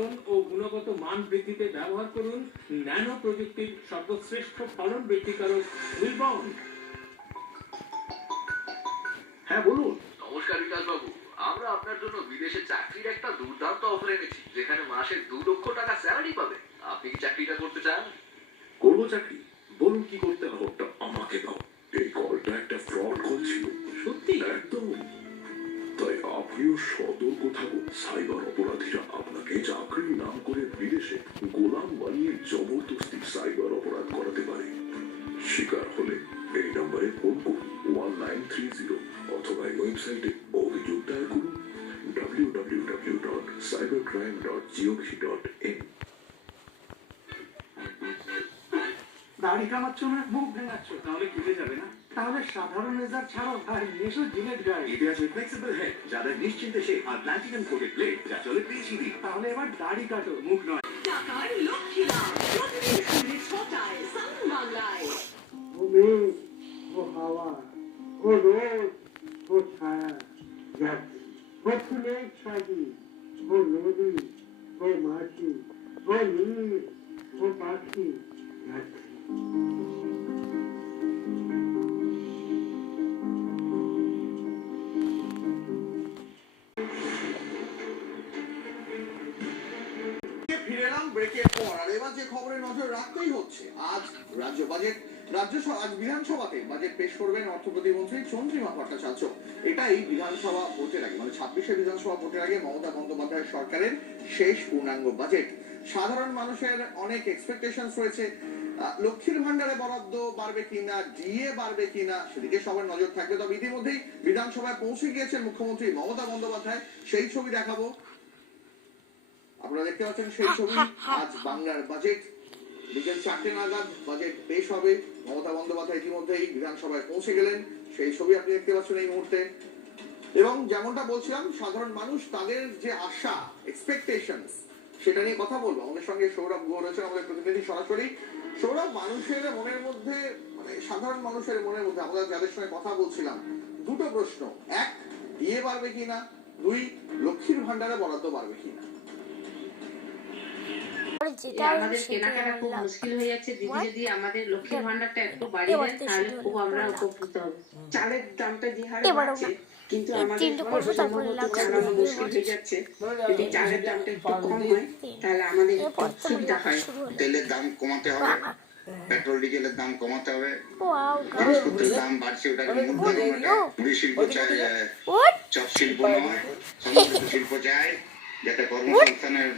ফলন ও গুণগত মান বৃদ্ধিতে ব্যবহার করুন ন্যানো প্রযুক্তির সর্বশ্রেষ্ঠ ফলন বৃদ্ধিকারক উইলবাউন্ড। হ্যাঁ বলুন। নমস্কার বিকাশ বাবু, আমরা আপনার জন্য বিদেশে চাকরির একটা দুর্দান্ত অফার এনেছি, যেখানে মাসে 2 লক্ষ টাকা স্যালারি পাবে। আপনি কি চাকরিটা করতে চান? করবো চাকরি, বলুন কি করতে হবে। ওটা আমাকে দাও। এই কলটা একটা ফ্রড কল ছিল। সত্যি? একদম। তাই আপনিও সতর্ক থাকুন। সাইবার অপরাধীরা আপনাকে চাকরির নাম করে বিদেশে গোলাম বানিয়ে জবরদস্তি সাইবার অপরাধ করাতে পারে। শিকার হলে এই নম্বরে ফোন করুন 1930 অথবা ওয়েবসাইটে অভিযোগ দায়ের করুন www.cybercrime.gov.in। দাড়ি কামাচ্ছ না, মুখ ভেঙাচ্ছ, তাহলে কেটে যাবে না? তাহলে সাধারণ রেজার ছাড়ো আর মেশো জিলেট গাড়ি। এতে আছে ফ্লেক্সিবল হেড, যাদের নিশ্চিন্তে সে আর প্লাটিনাম কোটেড ব্লেড, যা চলে পেয়েছি। তাহলে এবার দাড়ি কাটো, মুখ নয়। টাকার লক্ষ্মী লাভ প্রতিদিন সন্ধ্যে 6টায় সাউন্ড বাংলায়। ও মেঘ, ও হাওয়া, ও রোদ, ও ছায়া যাচ্ছে, ও ফুলের ছাদি, ও নদী, ও মাটি, ও নীল, ও পাখি যাচ্ছে। ফিরে এলাম ব্রেকের পর, আর এবার যে খবরে নজর রাখতেই হচ্ছে, আজ রাজ্য বাজেট আজ বিধানসভাতে বাজেট পেশ করবেন অর্থ প্রতিমন্ত্রী চন্দ্রিমা ভট্টাচার্য। এটাই বিধানসভা ভোটের আগে, মানে 26শে বিধানসভা ভোটের আগে মমতা বন্দ্যোপাধ্যায় সরকারের শেষ পূর্ণাঙ্গ বাজেট। সাধারণ মানুষের অনেক এক্সপেকটেশনস রয়েছে। লক্ষ্মীর ভান্ডারে বরাদ্দ বাড়বে কিনা, ডিএ বাড়বে কিনা, সেদিকে সবার নজর থাকবে। তবে ইতিমধ্যেই বিধানসভায় পৌঁছে গিয়েছেন মুখ্যমন্ত্রী মমতা বন্দ্যোপাধ্যায়, সেই ছবি দেখাবো। আপনারা দেখতে পাচ্ছেন সেই ছবি। আজ বাংলার বাজেট বিকেল 4টে নাগাদ বাজেট পেশ হবে। মমতা বন্দ্যোপাধ্যায় ইতিমধ্যেই বিধানসভায় পৌঁছে গেলেন, সেই ছবি আপনি দেখতে পাচ্ছেন এই মুহূর্তে। এবং যেমনটা বলছিলাম, সাধারণ মানুষ তাদের যে আশা, এক্সপেকটেশনস, সেটা নিয়ে কথা বলবো। আমাদের সঙ্গে সৌরভ গুহ রয়েছেন, আমাদের প্রতিনিধি সরাসরি। সৌরভ, মানুষের মনের মধ্যে, মানে সাধারণ মানুষের মনের মধ্যে আমরা যাদের সঙ্গে কথা বলছিলাম, দুটো প্রশ্ন। এক, ডিএ বাড়বে কিনা, দুই, লক্ষ্মীর ভান্ডারে বরাদ্দ বাড়বে কিনা। আমাদের কেনাকাটা খুব মুশকিল হয়ে যাচ্ছে। দিদি যদি আমাদের লক্ষ্মীর ভান্ডারটা একটু বাড়িয়ে দেন তাহলে খুব আমরা উপকৃত হব। চালের দামটা যে হারে বাড়ছে, কিন্তু আমাদের সম্ভবত চালানো মুশকিল হয়ে যাচ্ছে। যদি চালের দামটা একটু কম হয় তাহলে আমাদের সুবিধা হয়। তেলের দাম কমাতে হবে, পেট্রোল ডিজেলের দাম কমাতে হবে, জিনিসপত্রের দাম বাড়ছে, ওটাকে মুড়ি শিল্প চাই, চপ শিল্প নয়, সমৃদ্ধ শিল্প চাই, যাতে কর্মসংস্থানের